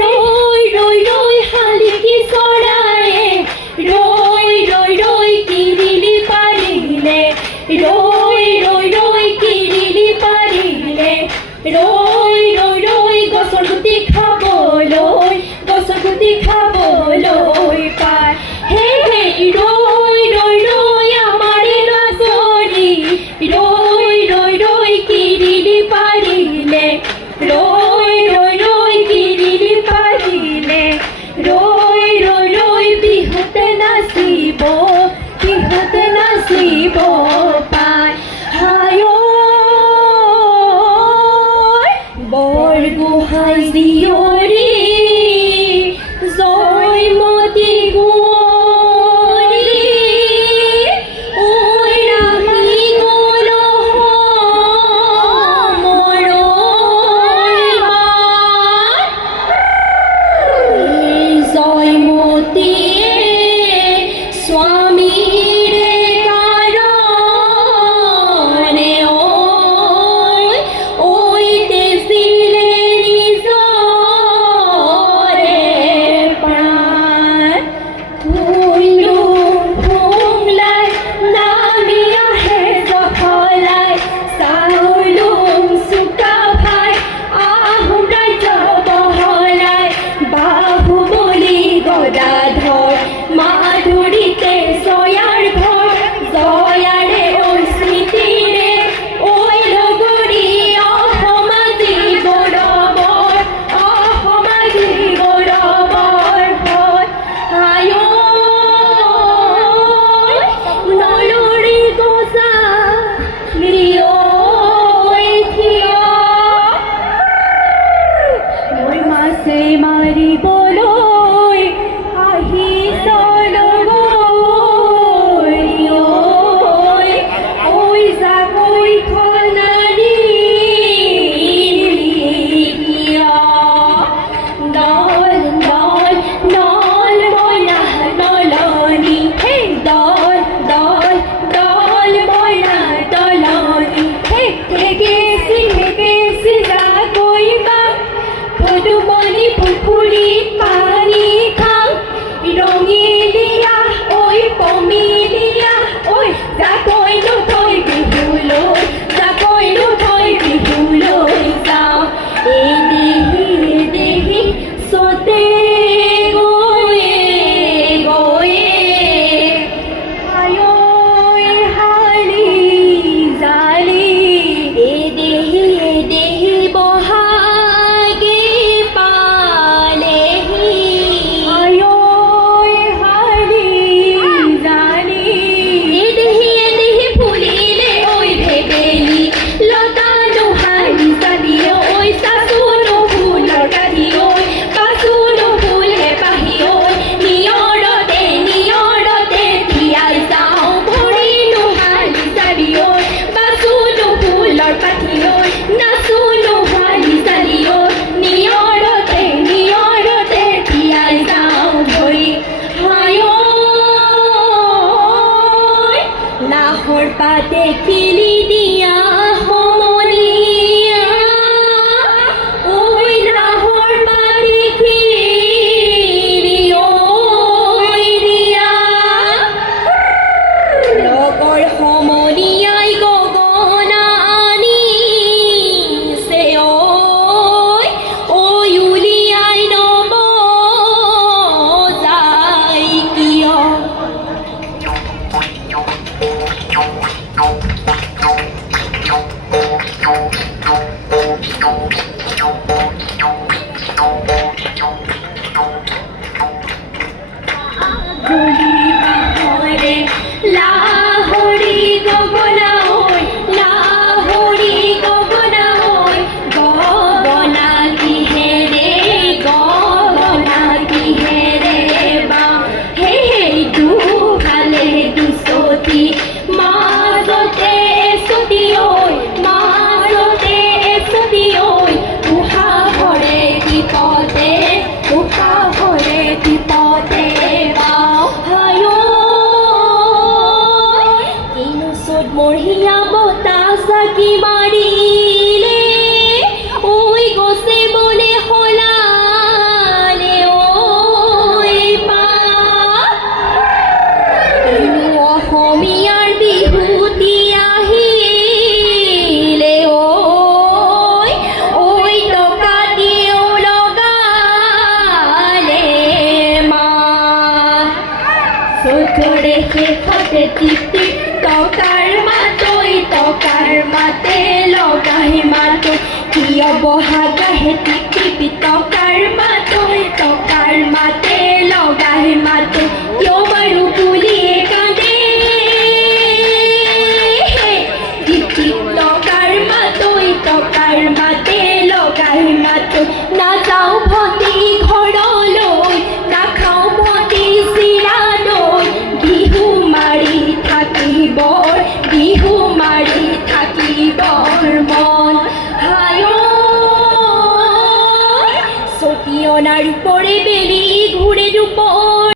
রই রই রই হালিকি ছড়ায়ে রই রই রই কিরিলি পারিলে রই রই রই কিরিলি পারিলে রই রই রই গছৰ গুটি খাবলৈ গছৰ গুটি খাবলৈ পায় হে হে ৰৈ ৰৈ ৰৈ আমাৰে নাচৰি ৰৈ ৰৈ ৰৈ কিৰিলি পাৰিলে ৰৈ ৰৈ ৰৈ কিৰিলি পাৰিলে ৰৈ ৰৈ ৰৈ বিহুতে নাচিব পায় হায় বৰগোহাঁই জীয়ৰী জয়মতী কুঁৱৰী ঐ ৰাহি গ'ল জয়মতীয়ে স্বামীৰে কাৰণে ঐ তেজিলে নিজৰে প্ৰাণ ধুইলো ভুংলাই নামি আহে জখলাই চাউলুং চুকা ভাই আহোম ৰাজ্য বহলাই বাহুবলী গদাধৰ মাধুৰীতে জয়াৰ ঘৰ জয়াৰে ঐ স্মৃতিৰে ঐ লগৰী অসমাজী গৌৰৱৰ হয় আয় নলৰি গছা মিৰিয়ৈ থিয় মই মাছে মাৰিবলৈ আহিছ লগৰী ঐ জাকৈ খনানি দল দল নল মইনা নলনি হে দল দল দল মইনা দলনি হে গেছি জাকৈ বা পদুমণি পুখুৰী পানী খাওঁ ৰঙিলিয়া ঐ পমিলিয়া ঐ জাকৈ নথৈ বিহুলৈ যাওঁ এই দেহি চতে গৈয়ে আয় হালি জালি এই দেহি বহাগে পালেহি আয় হালি জালি এই দেহি ফুলিলে ঐ ভেবেলি লতা নোহাৰি চালি ঐ চাচুনো ফুলৰ কাঢ়ি ঐ পাচুনো ফুল হেপাহি ঐ নিয়ৰতে তিয়াই যাওঁ ভৰি নোহাৰি চালি ঐ পাচুনো ফুলৰ পাঠি ঐ নাচো নোহাৰি চালি ঐ নিয়ৰতে তিয়াই যাওঁ ভৰি হায় নাহৰ পাতে কিলি দিয়া সমনীয়া ঐ নাহৰ পাতে কিলি ঐ দিয়া লগৰ সমনীয়াই গগনা আনিছে ঐ উলিয়াই নব যায় কিয় লাহৰি গগনা ঐ লাহৰি গগনা ঐ গগনা কিহেৰে বা হে দুফালে দুচতি মাজতে এচতি ঐ উশাহৰে বিপদে বাও হায় বহাগাহে টিপি টকাৰ মাতে লগাহে মাতে কিয় বাৰু পুলিয়ে কান্দে টিপি টকাৰ মাতে লগাহে মাতে নাযাওঁ ভণ্টি ঘৰলৈ নাখাওঁ ভণ্টি চিৰা দৈ বিহু মাৰি থাকিবৰ মন হায় সতীয়নার উপরে বেলি ঘুরে